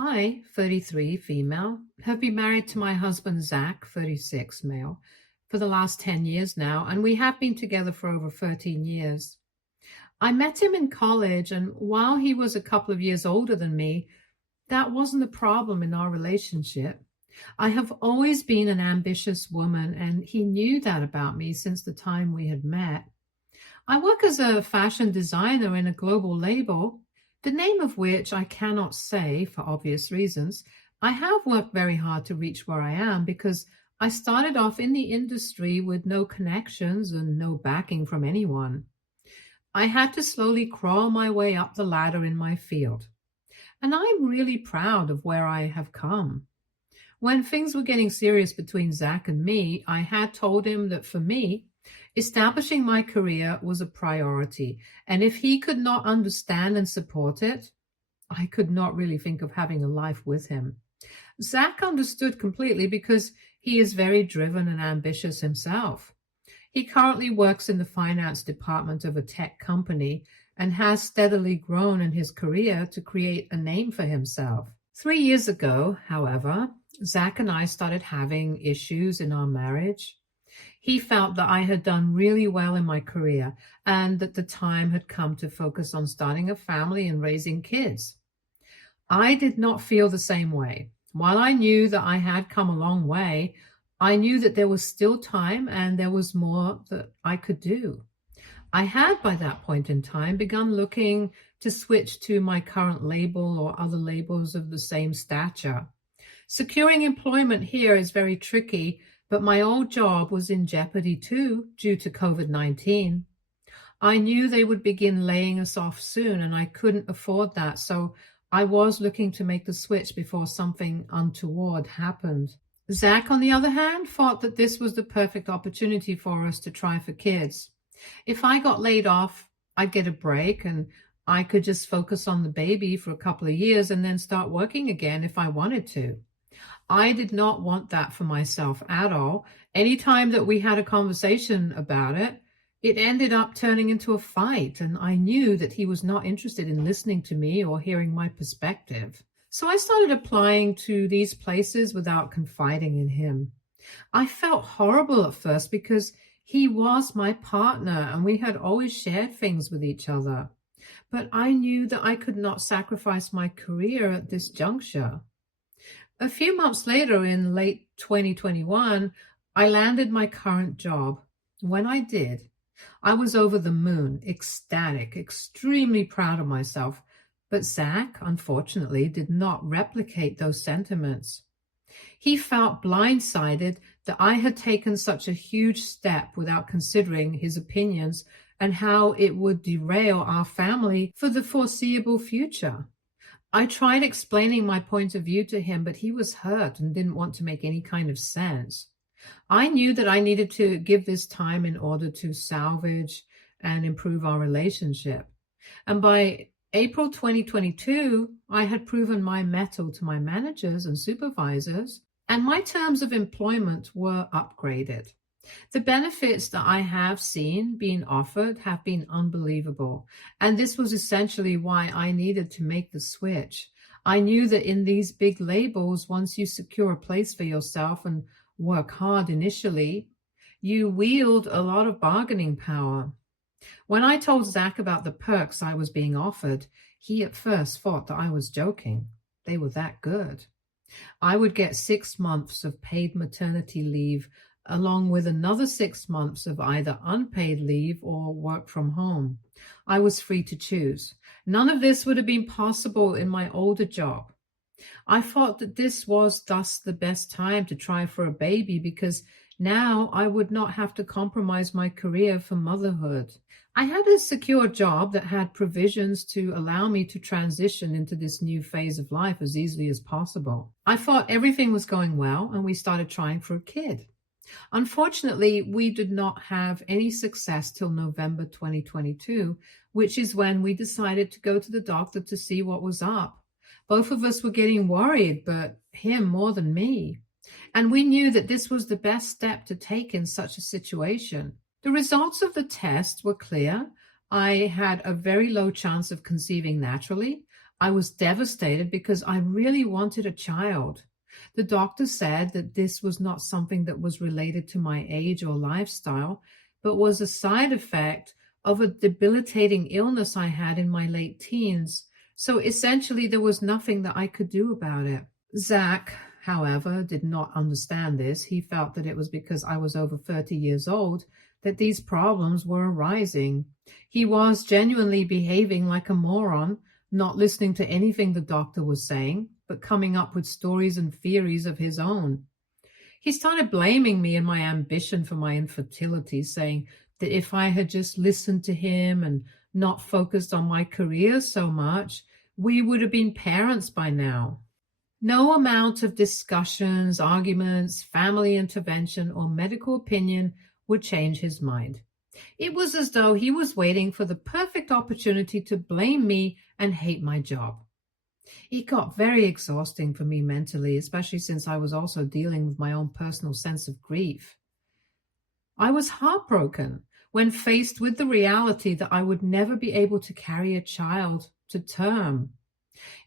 I, 33, female, have been married to my husband Zach, 36, male, for the last 10 years now, and we have been together for over 13 years. I met him in college, and while he was a couple of years older than me, that wasn't a problem in our relationship. I have always been an ambitious woman, and he knew that about me since the time we had met. I work as a fashion designer in a global label, the name of which I cannot say for obvious reasons. I have worked very hard to reach where I am because I started off in the industry with no connections and no backing from anyone. I had to slowly crawl my way up the ladder in my field. And I'm really proud of where I have come. When things were getting serious between Zach and me, I had told him that for me, establishing my career was a priority. And if he could not understand and support it, I could not really think of having a life with him. Zach understood completely because he is very driven and ambitious himself. He currently works in the finance department of a tech company and has steadily grown in his career to create a name for himself. 3 years ago, however, Zach and I started having issues in our marriage. He felt that I had done really well in my career and that the time had come to focus on starting a family and raising kids. I did not feel the same way. While I knew that I had come a long way, I knew that there was still time and there was more that I could do. I had, by that point in time, begun looking to switch to my current label or other labels of the same stature. Securing employment here is very tricky, but my old job was in jeopardy too due to COVID-19. I knew they would begin laying us off soon, and I couldn't afford that, so I was looking to make the switch before something untoward happened. Zach, on the other hand, thought that this was the perfect opportunity for us to try for kids. If I got laid off, I'd get a break and I could just focus on the baby for a couple of years and then start working again if I wanted to. I did not want that for myself at all. Anytime that we had a conversation about it, it ended up turning into a fight, and I knew that he was not interested in listening to me or hearing my perspective. So I started applying to these places without confiding in him. I felt horrible at first because he was my partner and we had always shared things with each other. But I knew that I could not sacrifice my career at this juncture. A few months later, in late 2021, I landed my current job. When I did, I was over the moon, ecstatic, extremely proud of myself. But Zach, unfortunately, did not replicate those sentiments. He felt blindsided that I had taken such a huge step without considering his opinions and how it would derail our family for the foreseeable future. I tried explaining my point of view to him, but he was hurt and didn't want to make any kind of sense. I knew that I needed to give this time in order to salvage and improve our relationship. And by April 2022, I had proven my mettle to my managers and supervisors, and my terms of employment were upgraded. The benefits that I have seen being offered have been unbelievable, and this was essentially why I needed to make the switch. I knew that in these big labels, once you secure a place for yourself and work hard initially, you wield a lot of bargaining power. When I told Zach about the perks I was being offered, he at first thought that I was joking. They were that good. I would get 6 months of paid maternity leave, along with another 6 months of either unpaid leave or work from home. I was free to choose. None of this would have been possible in my older job. I thought that this was thus the best time to try for a baby because now I would not have to compromise my career for motherhood. I had a secure job that had provisions to allow me to transition into this new phase of life as easily as possible. I thought everything was going well, and we started trying for a kid. Unfortunately, we did not have any success till November 2022, which is when we decided to go to the doctor to see what was up. Both of us were getting worried, but him more than me. And we knew that this was the best step to take in such a situation. The results of the test were clear. I had a very low chance of conceiving naturally. I was devastated because I really wanted a child. The doctor said that this was not something that was related to my age or lifestyle, but was a side effect of a debilitating illness I had in my late teens. So essentially, there was nothing that I could do about it. Zach, however, did not understand this. He felt that it was because I was over 30 years old that these problems were arising. He was genuinely behaving like a moron, not listening to anything the doctor was saying, but coming up with stories and theories of his own. He started blaming me and my ambition for my infertility, saying that if I had just listened to him and not focused on my career so much, we would have been parents by now. No amount of discussions, arguments, family intervention, or medical opinion would change his mind. It was as though he was waiting for the perfect opportunity to blame me and hate my job. It got very exhausting for me mentally, especially since I was also dealing with my own personal sense of grief. I was heartbroken when faced with the reality that I would never be able to carry a child to term.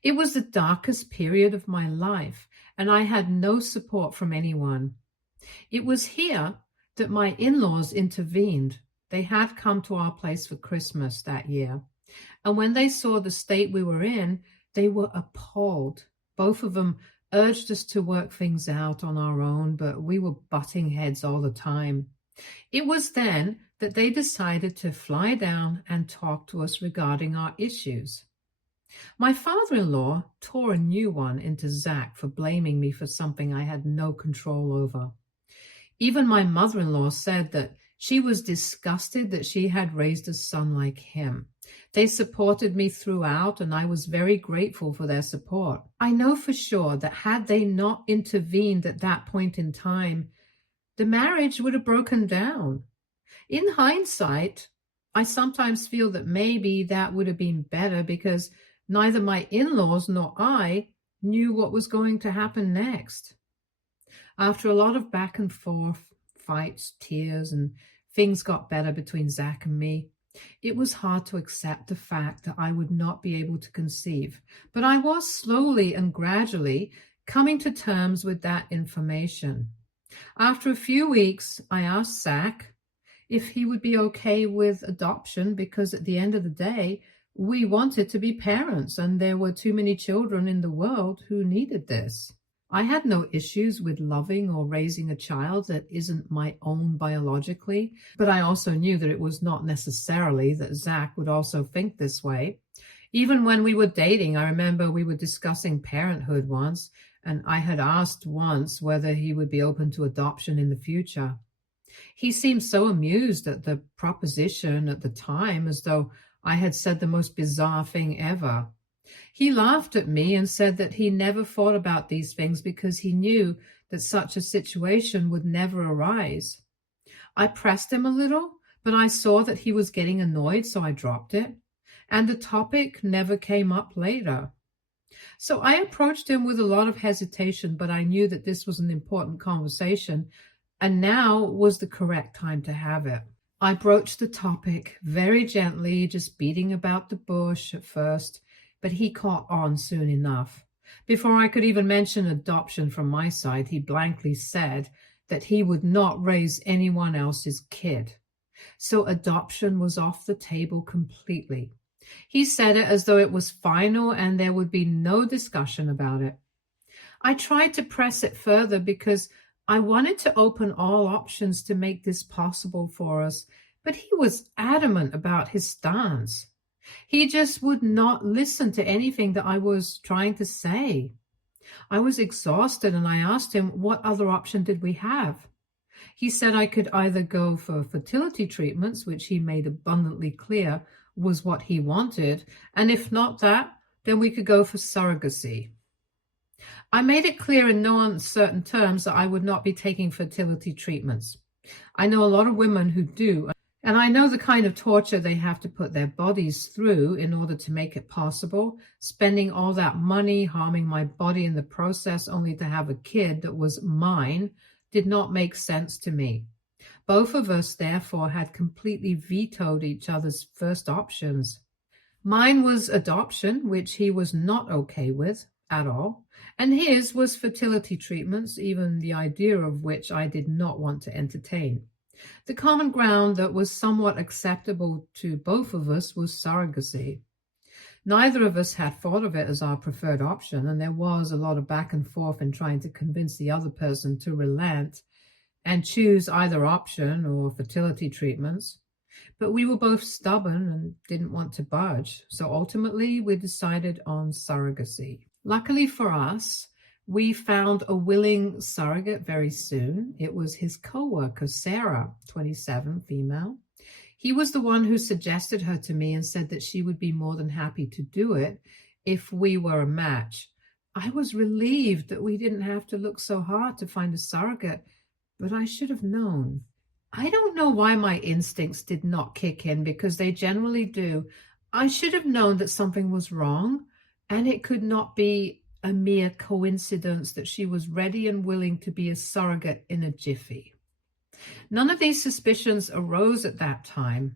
It was the darkest period of my life, and I had no support from anyone. It was here that my in-laws intervened. They had come to our place for Christmas that year, and when they saw the state we were in, they were appalled. Both of them urged us to work things out on our own, but we were butting heads all the time. It was then that they decided to fly down and talk to us regarding our issues. My father-in-law tore a new one into Zach for blaming me for something I had no control over. Even my mother-in-law said that she was disgusted that she had raised a son like him. They supported me throughout, and I was very grateful for their support. I know for sure that had they not intervened at that point in time, the marriage would have broken down. In hindsight, I sometimes feel that maybe that would have been better because neither my in-laws nor I knew what was going to happen next. After a lot of back and forth, fights, tears, and things got better between Zach and me, it was hard to accept the fact that I would not be able to conceive. But I was slowly and gradually coming to terms with that information. After a few weeks, I asked Zach if he would be okay with adoption because at the end of the day, we wanted to be parents and there were too many children in the world who needed this. I had no issues with loving or raising a child that isn't my own biologically, but I also knew that it was not necessarily that Zach would also think this way. Even when we were dating, I remember we were discussing parenthood once, and I had asked once whether he would be open to adoption in the future. He seemed so amused at the proposition at the time, as though I had said the most bizarre thing ever. He laughed at me and said that he never thought about these things because he knew that such a situation would never arise. I pressed him a little, but I saw that he was getting annoyed, so I dropped it, and the topic never came up later. So I approached him with a lot of hesitation, but I knew that this was an important conversation, and now was the correct time to have it. I broached the topic very gently, just beating about the bush at first, but he caught on soon enough. Before I could even mention adoption from my side, he blankly said that he would not raise anyone else's kid. So adoption was off the table completely. He said it as though it was final and there would be no discussion about it. I tried to press it further because I wanted to open all options to make this possible for us, but he was adamant about his stance. He just would not listen to anything that I was trying to say. I was exhausted and I asked him, what other option did we have? He said I could either go for fertility treatments, which he made abundantly clear was what he wanted, and if not that, then we could go for surrogacy. I made it clear in no uncertain terms that I would not be taking fertility treatments. I know a lot of women who do, and I know the kind of torture they have to put their bodies through in order to make it possible. Spending all that money, harming my body in the process only to have a kid that was mine did not make sense to me. Both of us, therefore, had completely vetoed each other's first options. Mine was adoption, which he was not okay with at all, and his was fertility treatments, even the idea of which I did not want to entertain. The common ground that was somewhat acceptable to both of us was surrogacy. Neither of us had thought of it as our preferred option, and there was a lot of back and forth in trying to convince the other person to relent and choose either option or fertility treatments. But we were both stubborn and didn't want to budge, so ultimately we decided on surrogacy. Luckily for us, we found a willing surrogate very soon. It was his co-worker, Sarah, 27, female. He was the one who suggested her to me and said that she would be more than happy to do it if we were a match. I was relieved that we didn't have to look so hard to find a surrogate, but I should have known. I don't know why my instincts did not kick in, because they generally do. I should have known that something was wrong, and it could not be a mere coincidence that she was ready and willing to be a surrogate in a jiffy. None of these suspicions arose at that time.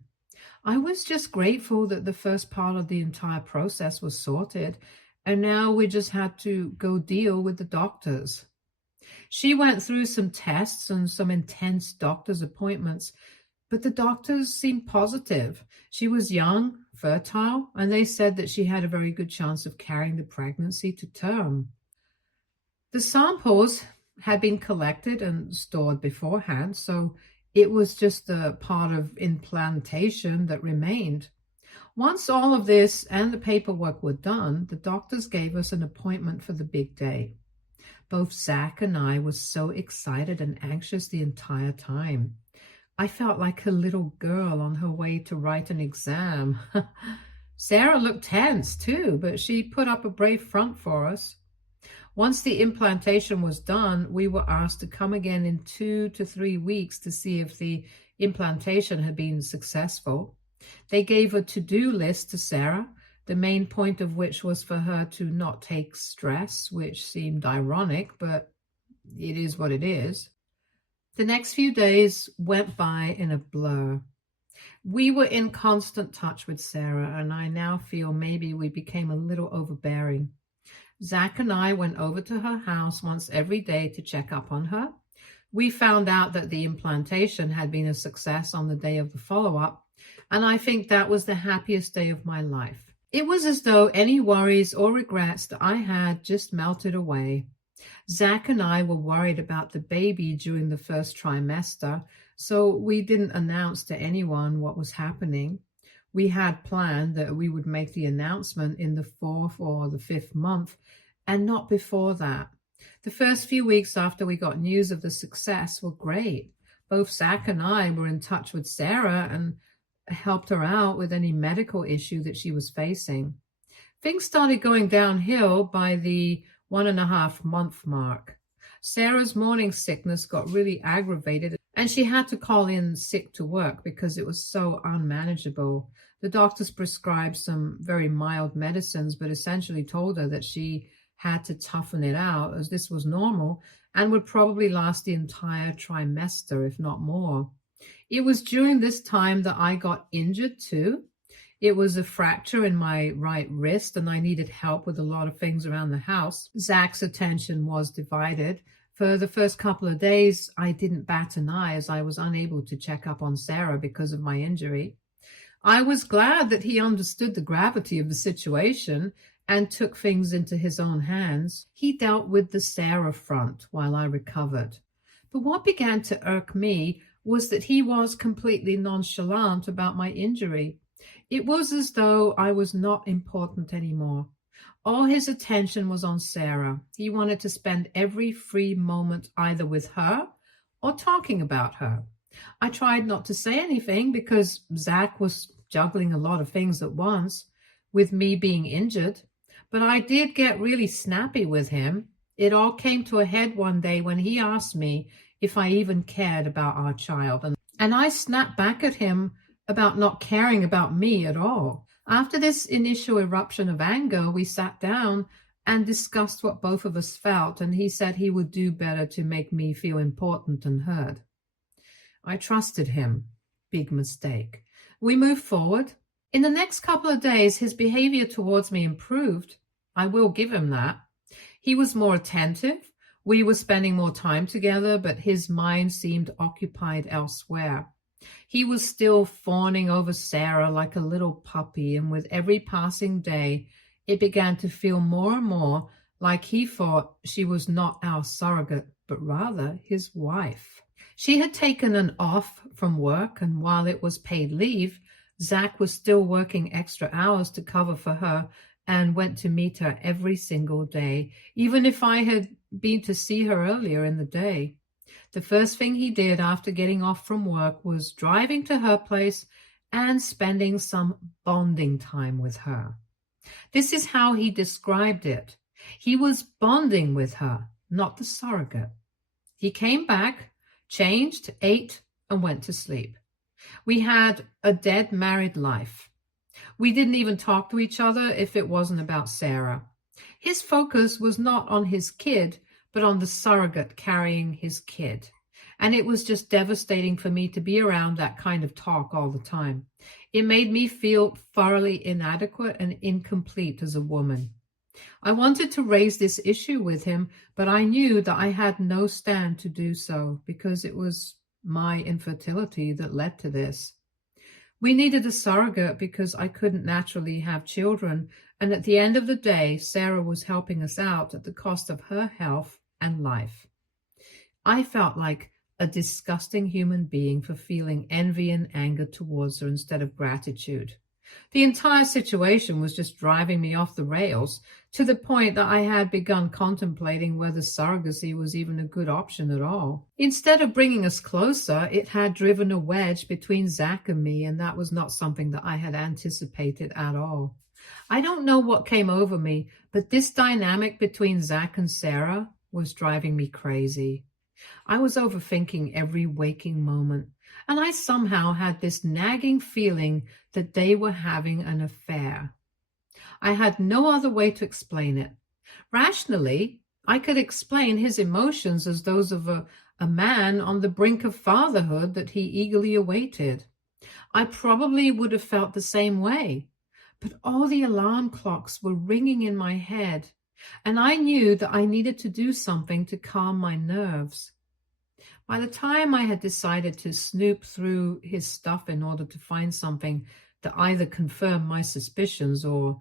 I was just grateful that the first part of the entire process was sorted, and now we just had to go deal with the doctors. She went through some tests and some intense doctor's appointments, but the doctors seemed positive. She was young, fertile, and they said that she had a very good chance of carrying the pregnancy to term. The samples had been collected and stored beforehand, so it was just a part of implantation that remained. Once all of this and the paperwork were done, the doctors gave us an appointment for the big day. Both Zach and I were so excited and anxious the entire time. I felt like a little girl on her way to write an exam. Sarah looked tense too, but she put up a brave front for us. Once the implantation was done, we were asked to come again in 2 to 3 weeks to see if the implantation had been successful. They gave a to-do list to Sarah, the main point of which was for her to not take stress, which seemed ironic, but it is what it is. The next few days went by in a blur. We were in constant touch with Sarah, and I now feel maybe we became a little overbearing. Zach and I went over to her house once every day to check up on her. We found out that the implantation had been a success on the day of the follow-up, and I think that was the happiest day of my life. It was as though any worries or regrets that I had just melted away. Zach and I were worried about the baby during the first trimester, so we didn't announce to anyone what was happening. We had planned that we would make the announcement in the 4th or the 5th month, and not before that. The first few weeks after we got news of the success were great. Both Zach and I were in touch with Sarah and helped her out with any medical issue that she was facing. Things started going downhill by the 1.5 month mark. Sarah's morning sickness got really aggravated, and she had to call in sick to work because it was so unmanageable. The doctors prescribed some very mild medicines, but essentially told her that she had to toughen it out, as this was normal and would probably last the entire trimester, if not more. It was during this time that I got injured too. It was a fracture in my right wrist, and I needed help with a lot of things around the house. Zach's attention was divided. For the first couple of days, I didn't bat an eye as I was unable to check up on Sarah because of my injury. I was glad that he understood the gravity of the situation and took things into his own hands. He dealt with the Sarah front while I recovered. But what began to irk me was that he was completely nonchalant about my injury. It was as though I was not important anymore. All his attention was on Sarah. He wanted to spend every free moment either with her or talking about her. I tried not to say anything because Zach was juggling a lot of things at once, with me being injured. But I did get really snappy with him. It all came to a head one day when he asked me if I even cared about our child. And I snapped back at him about not caring about me at all. After this initial eruption of anger, we sat down and discussed what both of us felt, and he said he would do better to make me feel important and heard. I trusted him. Big mistake. We moved forward. In the next couple of days, his behavior towards me improved. I will give him that. He was more attentive. We were spending more time together, but his mind seemed occupied elsewhere. He was still fawning over Sarah like a little puppy, and with every passing day, it began to feel more and more like he thought she was not our surrogate, but rather his wife. She had taken an off from work, and while it was paid leave, Zach was still working extra hours to cover for her and went to meet her every single day, even if I had been to see her earlier in the day. The first thing he did after getting off from work was driving to her place and spending some bonding time with her. This is how he described it. He was bonding with her, not the surrogate. He came back, changed, ate, and went to sleep. We had a dead married life. We didn't even talk to each other if it wasn't about Sarah. His focus was not on his kid, but on the surrogate carrying his kid. And it was just devastating for me to be around that kind of talk all the time. It made me feel thoroughly inadequate and incomplete as a woman. I wanted to raise this issue with him, but I knew that I had no stand to do so because it was my infertility that led to this. We needed a surrogate because I couldn't naturally have children, and at the end of the day, Sarah was helping us out at the cost of her health and life. I felt like a disgusting human being for feeling envy and anger towards her instead of gratitude. The entire situation was just driving me off the rails to the point that I had begun contemplating whether surrogacy was even a good option at all. Instead of bringing us closer, it had driven a wedge between Zach and me, and that was not something that I had anticipated at all. I don't know what came over me, but this dynamic between Zach and Sarah was driving me crazy. I was overthinking every waking moment, and I somehow had this nagging feeling that they were having an affair. I had no other way to explain it. Rationally, I could explain his emotions as those of a man on the brink of fatherhood that he eagerly awaited. I probably would have felt the same way, but all the alarm clocks were ringing in my head, and I knew that I needed to do something to calm my nerves. By the time I had decided to snoop through his stuff in order to find something that either confirmed my suspicions or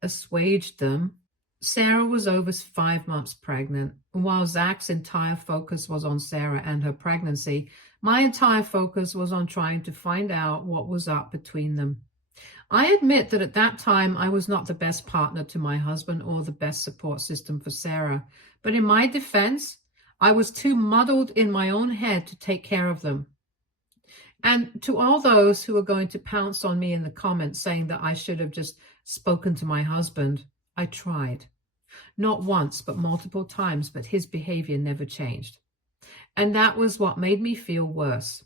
assuaged them, Sarah was over 5 months pregnant. While Zach's entire focus was on Sarah and her pregnancy, my entire focus was on trying to find out what was up between them. I admit that at that time I was not the best partner to my husband or the best support system for Sarah, but in my defense, I was too muddled in my own head to take care of them. And to all those who are going to pounce on me in the comments saying that I should have just spoken to my husband, I tried. Not once, but multiple times, but his behavior never changed. And that was what made me feel worse.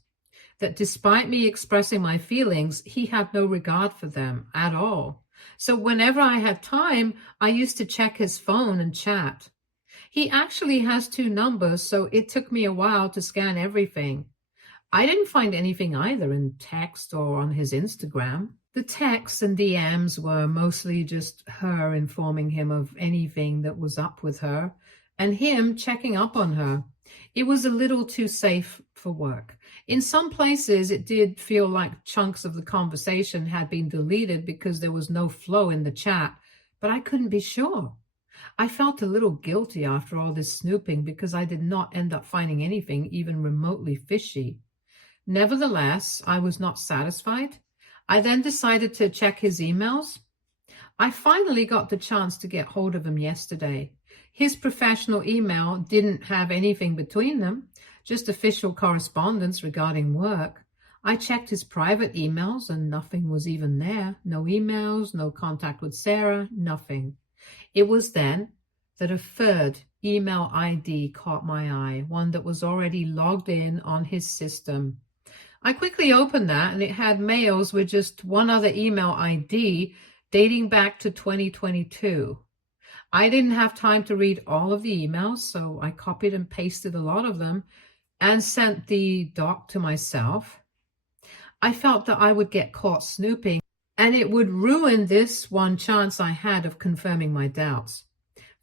That despite me expressing my feelings, he had no regard for them at all. So whenever I had time, I used to check his phone and chat. He actually has 2 numbers, so it took me a while to scan everything. I didn't find anything either in text or on his Instagram. The texts and DMs were mostly just her informing him of anything that was up with her and him checking up on her. It was a little too safe for work. In some places, it did feel like chunks of the conversation had been deleted because there was no flow in the chat, but I couldn't be sure. I felt a little guilty after all this snooping because I did not end up finding anything even remotely fishy. Nevertheless, I was not satisfied. I then decided to check his emails. I finally got the chance to get hold of him yesterday. His professional email didn't have anything between them, just official correspondence regarding work. I checked his private emails and nothing was even there. No emails, no contact with Sarah, nothing. It was then that a third email ID caught my eye, one that was already logged in on his system. I quickly opened that and it had mails with just one other email ID dating back to 2022. I didn't have time to read all of the emails, so I copied and pasted a lot of them and sent the doc to myself. I felt that I would get caught snooping and it would ruin this one chance I had of confirming my doubts.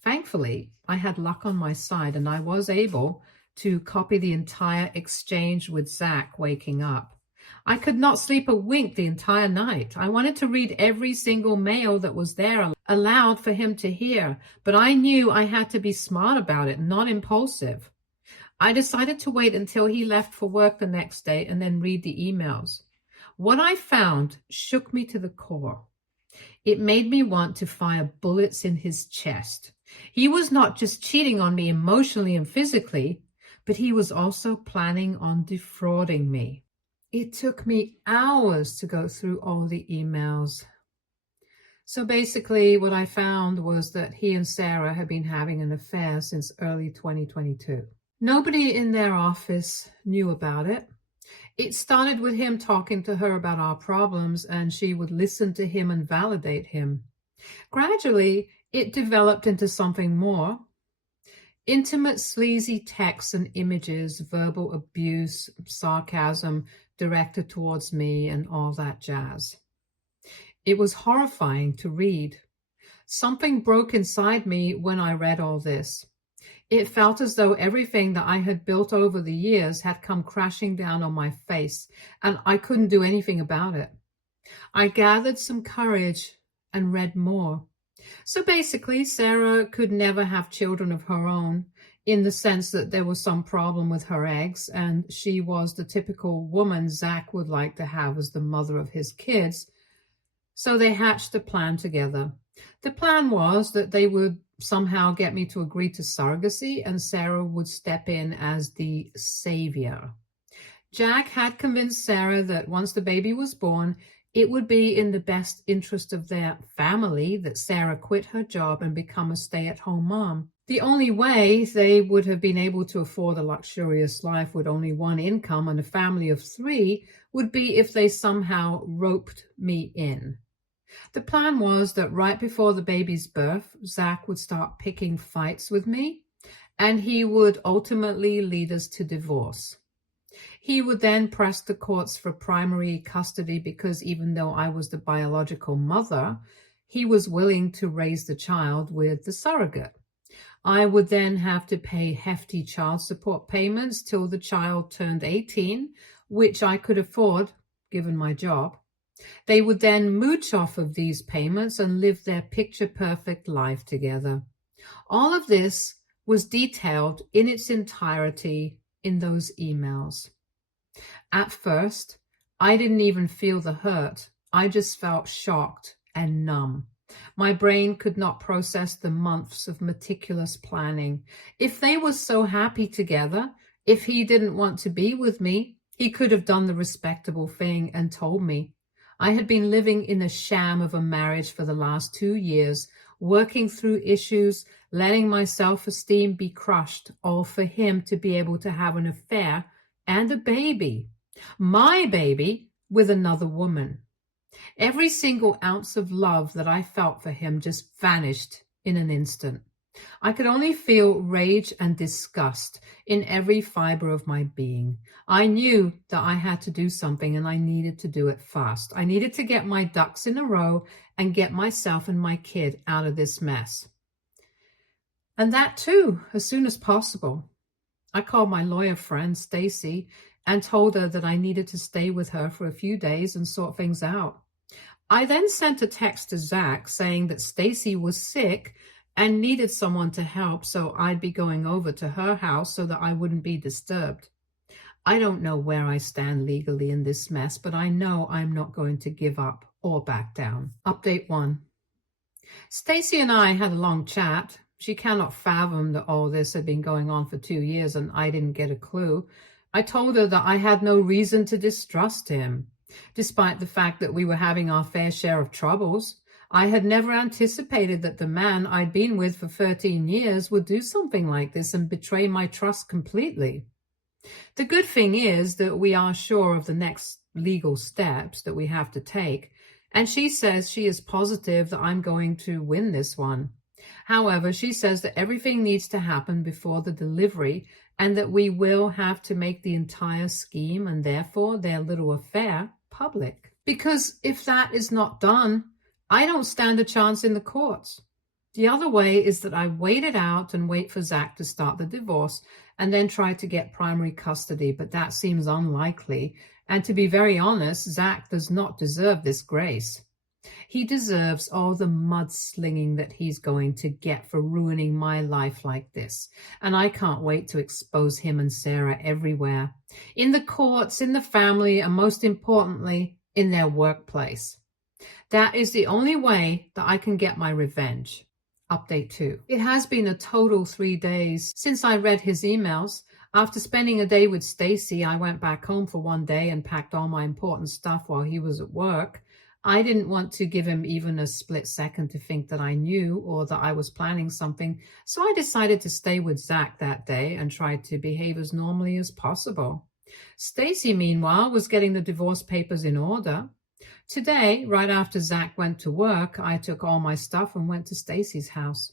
Thankfully, I had luck on my side, and I was able to copy the entire exchange with Zach waking up. I could not sleep a wink the entire night. I wanted to read every single mail that was there aloud for him to hear, but I knew I had to be smart about it, not impulsive. I decided to wait until he left for work the next day and then read the emails. What I found shook me to the core. It made me want to fire bullets in his chest. He was not just cheating on me emotionally and physically, but he was also planning on defrauding me. It took me hours to go through all the emails. So basically, what I found was that he and Sarah had been having an affair since early 2022. Nobody in their office knew about it. It started with him talking to her about our problems, and she would listen to him and validate him. Gradually, it developed into something more. Intimate, sleazy texts and images, verbal abuse, sarcasm directed towards me, and all that jazz. It was horrifying to read. Something broke inside me when I read all this. It felt as though everything that I had built over the years had come crashing down on my face, and I couldn't do anything about it. I gathered some courage and read more. So basically, Sarah could never have children of her own, in the sense that there was some problem with her eggs, and she was the typical woman Zach would like to have as the mother of his kids. So they hatched a plan together. The plan was that they would somehow get me to agree to surrogacy, and Sarah would step in as the savior. Jack had convinced Sarah that once the baby was born, it would be in the best interest of their family that Sarah quit her job and become a stay-at-home mom. The only way they would have been able to afford a luxurious life with only one income and a family of 3 would be if they somehow roped me in. The plan was that right before the baby's birth, Zach would start picking fights with me, and he would ultimately lead us to divorce. He would then press the courts for primary custody because even though I was the biological mother, he was willing to raise the child with the surrogate. I would then have to pay hefty child support payments till the child turned 18, which I could afford given my job. They would then mooch off of these payments and live their picture-perfect life together. All of this was detailed in its entirety in those emails. At first, I didn't even feel the hurt. I just felt shocked and numb. My brain could not process the months of meticulous planning. If they were so happy together, if he didn't want to be with me, he could have done the respectable thing and told me. I had been living in a sham of a marriage for the last 2 years, working through issues, letting my self-esteem be crushed, all for him to be able to have an affair and a baby. My baby with another woman. Every single ounce of love that I felt for him just vanished in an instant. I could only feel rage and disgust in every fiber of my being. I knew that I had to do something, and I needed to do it fast. I needed to get my ducks in a row and get myself and my kid out of this mess. And that too, as soon as possible. I called my lawyer friend, Stacy, and told her that I needed to stay with her for a few days and sort things out. I then sent a text to Zach saying that Stacy was sick and needed someone to help, so I'd be going over to her house so that I wouldn't be disturbed. I don't know where I stand legally in this mess, but I know I'm not going to give up or back down. Update 1. Stacy and I had a long chat. She cannot fathom that all this had been going on for 2 years and I didn't get a clue. I told her that I had no reason to distrust him. Despite the fact that we were having our fair share of troubles, I had never anticipated that the man I'd been with for 13 years would do something like this and betray my trust completely. The good thing is that we are sure of the next legal steps that we have to take, and she says she is positive that I'm going to win this one. However, she says that everything needs to happen before the delivery and that we will have to make the entire scheme and therefore their little affair public. Because if that is not done, I don't stand a chance in the courts. The other way is that I wait it out and wait for Zach to start the divorce and then try to get primary custody, but that seems unlikely. And to be very honest, Zach does not deserve this grace. He deserves all the mudslinging that he's going to get for ruining my life like this. And I can't wait to expose him and Sarah everywhere. In the courts, in the family, and most importantly, in their workplace. That is the only way that I can get my revenge. Update 2. It has been a total 3 days since I read his emails. After spending a day with Stacy, I went back home for 1 day and packed all my important stuff while he was at work. I didn't want to give him even a split second to think that I knew or that I was planning something, so I decided to stay with Zach that day and tried to behave as normally as possible. Stacy, meanwhile, was getting the divorce papers in order. Today, right after Zach went to work, I took all my stuff and went to Stacy's house.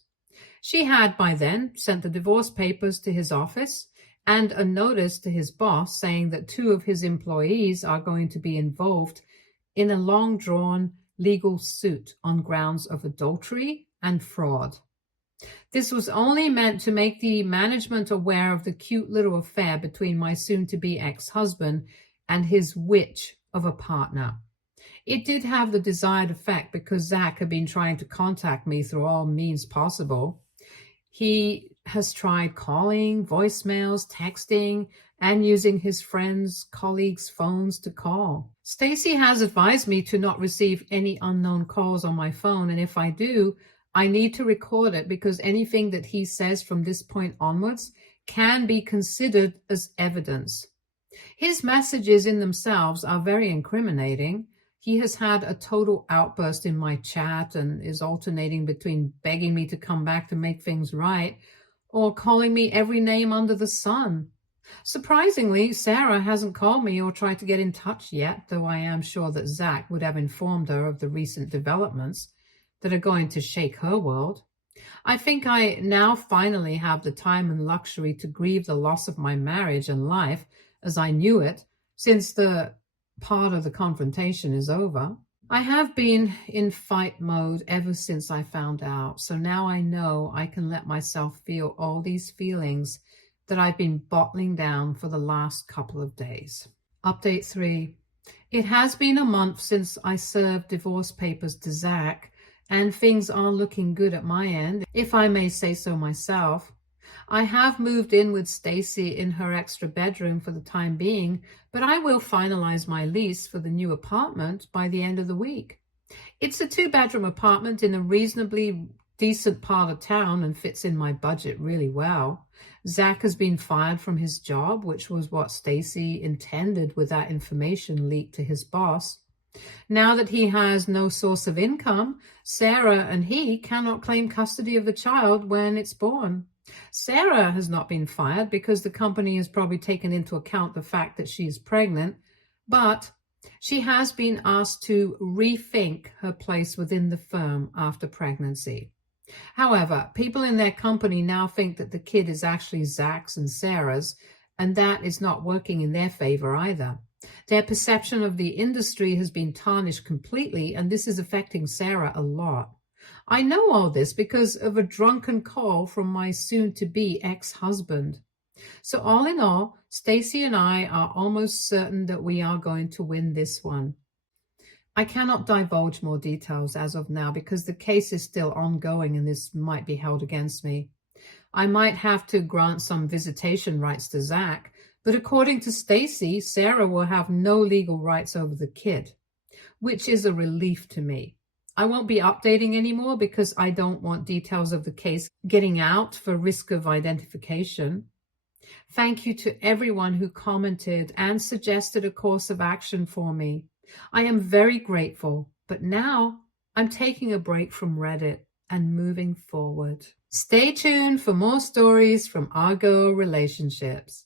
She had by then sent the divorce papers to his office and a notice to his boss saying that 2 of his employees are going to be involved in a long-drawn legal suit on grounds of adultery and fraud. This was only meant to make the management aware of the cute little affair between my soon-to-be ex-husband and his witch of a partner. It did have the desired effect because Zach had been trying to contact me through all means possible. He has tried calling, voicemails, texting, and using his friends' colleagues' phones to call. Stacy has advised me to not receive any unknown calls on my phone, and if I do, I need to record it because anything that he says from this point onwards can be considered as evidence. His messages in themselves are very incriminating. He has had a total outburst in my chat and is alternating between begging me to come back to make things right or calling me every name under the sun. Surprisingly, Sarah hasn't called me or tried to get in touch yet, though I am sure that Zach would have informed her of the recent developments that are going to shake her world. I think I now finally have the time and luxury to grieve the loss of my marriage and life as I knew it, since the part of the confrontation is over. I have been in fight mode ever since I found out, so now I know I can let myself feel all these feelings that I've been bottling down for the last couple of days. Update 3. It has been a month since I served divorce papers to Zach, and things are looking good at my end, if I may say so myself. I have moved in with Stacy in her extra bedroom for the time being, but I will finalize my lease for the new apartment by the end of the week. It's a 2-bedroom apartment in a reasonably decent part of town and fits in my budget really well. Zach has been fired from his job, which was what Stacy intended with that information leaked to his boss. Now that he has no source of income, Sarah and he cannot claim custody of the child when it's born. Sarah has not been fired because the company has probably taken into account the fact that she is pregnant, but she has been asked to rethink her place within the firm after pregnancy. However, people in their company now think that the kid is actually Zach's and Sarah's, and that is not working in their favor either. Their perception of the industry has been tarnished completely, and this is affecting Sarah a lot. I know all this because of a drunken call from my soon-to-be ex-husband. So all in all, Stacy and I are almost certain that we are going to win this one. I cannot divulge more details as of now because the case is still ongoing and this might be held against me. I might have to grant some visitation rights to Zach, but according to Stacy, Sarah will have no legal rights over the kid, which is a relief to me. I won't be updating anymore because I don't want details of the case getting out for risk of identification. Thank you to everyone who commented and suggested a course of action for me. I am very grateful, but now I'm taking a break from Reddit and moving forward. Stay tuned for more stories from our girl relationships.